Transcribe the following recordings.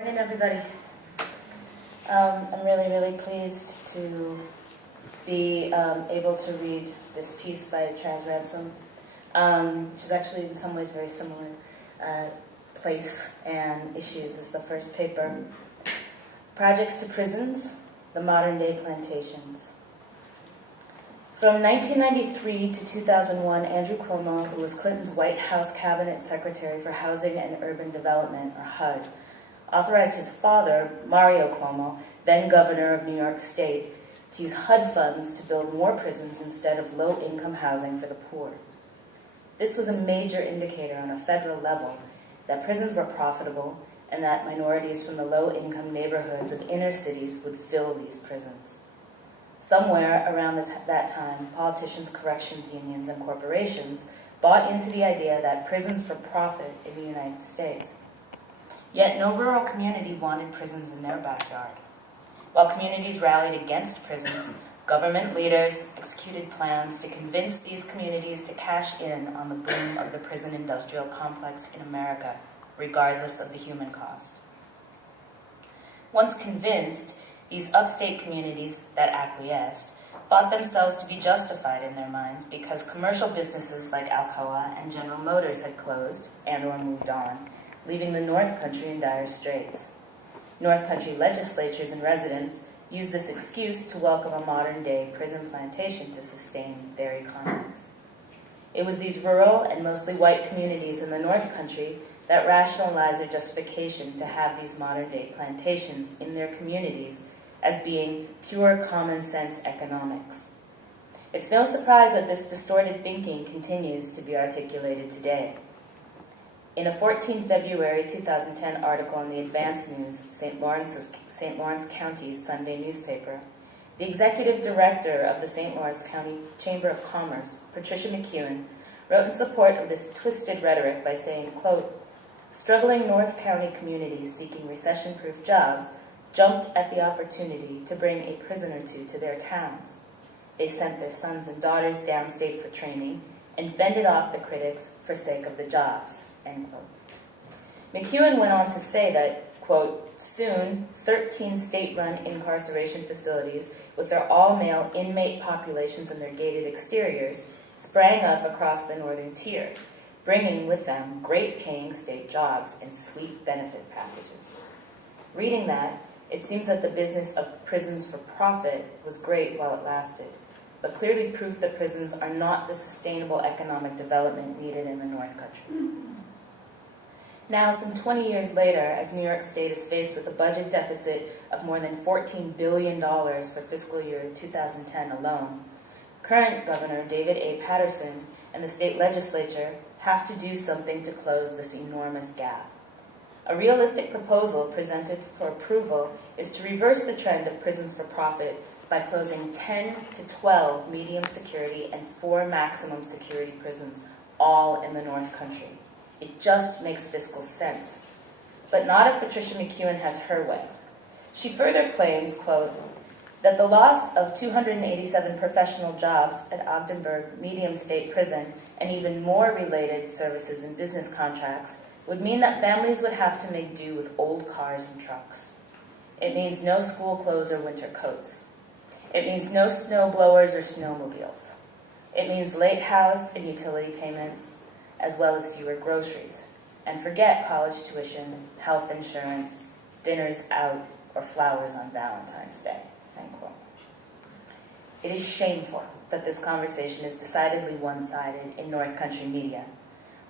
Good morning, everybody. I'm really pleased to be able to read this piece by Charles Ransome, which is actually in some ways very similar place and issues as the first paper. Projects to Prisons, the Modern-Day Plantations. From 1993 to 2001, Andrew Cuomo, who was Clinton's White House Cabinet Secretary for Housing and Urban Development, or HUD, authorized his father, Mario Cuomo, then governor of New York State, to use HUD funds to build more prisons instead of low-income housing for the poor. This was a major indicator on a federal level that prisons were profitable and that minorities from the low-income neighborhoods of inner cities would fill these prisons. Somewhere around that time, politicians, corrections unions, and corporations bought into the idea that prisons for profit in the United States. Yet no rural community wanted prisons in their backyard. While communities rallied against prisons, government leaders executed plans to convince these communities to cash in on the boom of the prison industrial complex in America, regardless of the human cost. Once convinced, these upstate communities that acquiesced thought themselves to be justified in their minds because commercial businesses like Alcoa and General Motors had closed and or moved on, leaving the North Country in dire straits. North Country legislatures and residents used this excuse to welcome a modern-day prison plantation to sustain their economies. It was these rural and mostly white communities in the North Country that rationalized their justification to have these modern-day plantations in their communities as being pure common-sense economics. It's no surprise that this distorted thinking continues to be articulated today. In a 14 February 2010 article in the Advance News, St. Lawrence County's Sunday newspaper, the executive director of the St. Lawrence County Chamber of Commerce, Patricia McEwen, wrote in support of this twisted rhetoric by saying, quote, "Struggling North County communities seeking recession-proof jobs jumped at the opportunity to bring a prison or two to their towns. They sent their sons and daughters downstate for training and fended off the critics for sake of the jobs." End quote. McEwen went on to say that, quote, "Soon, 13 state-run incarceration facilities with their all-male inmate populations and their gated exteriors sprang up across the northern tier, bringing with them great-paying state jobs and sweet benefit packages." Reading that, it seems that the business of prisons for profit was great while it lasted, but clearly proof that prisons are not the sustainable economic development needed in the North Country. Now, some 20 years later, as New York State is faced with a budget deficit of more than $14 billion for fiscal year 2010 alone, current Governor David A. Paterson and the state legislature have to do something to close this enormous gap. A realistic proposal presented for approval is to reverse the trend of prisons for profit by closing 10 to 12 medium security and 4 maximum security prisons, all in the North Country. It just makes fiscal sense, but not if Patricia McEwen has her way. She further claims, quote, that the loss of 287 professional jobs at Ogdenburg Medium State Prison and even more related services and business contracts would mean that families would have to make do with old cars and trucks. It means no school clothes or winter coats. It means no snow blowers or snowmobiles. It means late house and utility payments, as well as fewer groceries. And forget college tuition, health insurance, dinners out, or flowers on Valentine's Day. End quote. It is shameful that this conversation is decidedly one-sided in North Country media.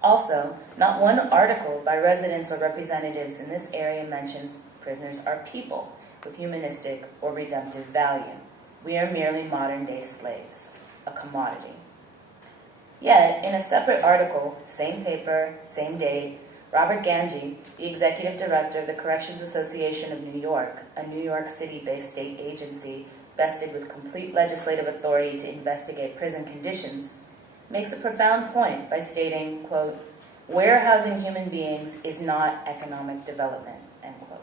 Also, not one article by residents or representatives in this area mentions prisoners are people with humanistic or redemptive value. We are merely modern-day slaves, a commodity. Yet, in a separate article, same paper, same date, Robert Ganji, the executive director of the Corrections Association of New York, a New York City-based state agency vested with complete legislative authority to investigate prison conditions, makes a profound point by stating, quote, "Warehousing human beings is not economic development," end quote.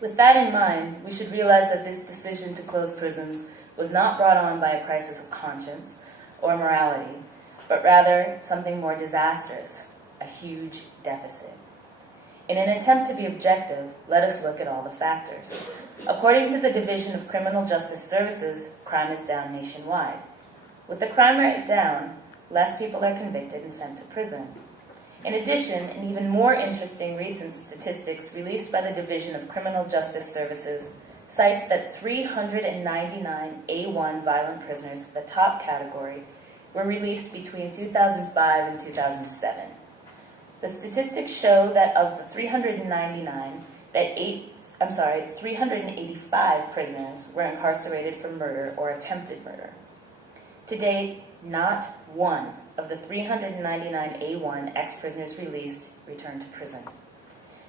With that in mind, we should realize that this decision to close prisons was not brought on by a crisis of conscience or morality, but rather something more disastrous, a huge deficit. In an attempt to be objective, let us look at all the factors. According to the Division of Criminal Justice Services, crime is down nationwide. With the crime rate down, less people are convicted and sent to prison. In addition, an even more interesting recent statistics released by the Division of Criminal Justice Services cites that 399 A1 violent prisoners, the top category, were released between 2005 and 2007. The statistics show that of the 399, 385 prisoners were incarcerated for murder or attempted murder. To date, not one of the 399 A1 ex-prisoners released returned to prison.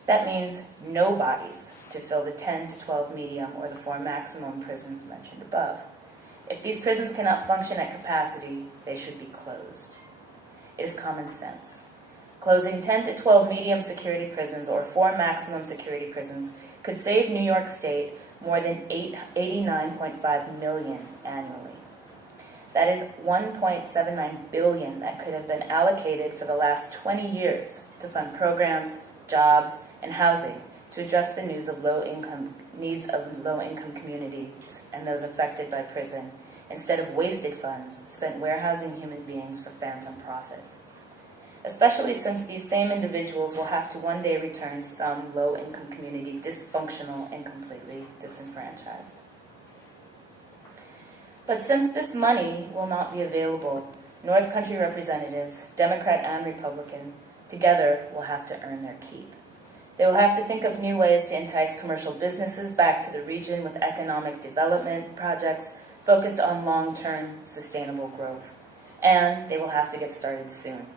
That means no bodies to fill the 10 to 12 medium or the 4 maximum prisons mentioned above. If these prisons cannot function at capacity, they should be closed. It is common sense. Closing 10 to 12 medium security prisons or 4 maximum security prisons could save New York State more than $89.5 million annually. That is $1.79 billion that could have been allocated for the last 20 years to fund programs, jobs, and housing to address the needs of low-income communities and those affected by prison, instead of wasted funds spent warehousing human beings for phantom profit. Especially since these same individuals will have to one day return some low-income community dysfunctional and completely disenfranchised. But since this money will not be available, North Country representatives, Democrat and Republican, together will have to earn their keep. They will have to think of new ways to entice commercial businesses back to the region with economic development projects focused on long-term sustainable growth. And they will have to get started soon.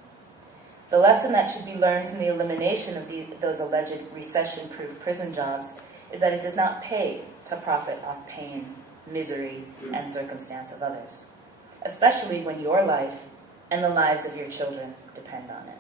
The lesson that should be learned from the elimination of those alleged recession-proof prison jobs is that it does not pay to profit off pain, misery, and circumstance of others, especially when your life and the lives of your children depend on it.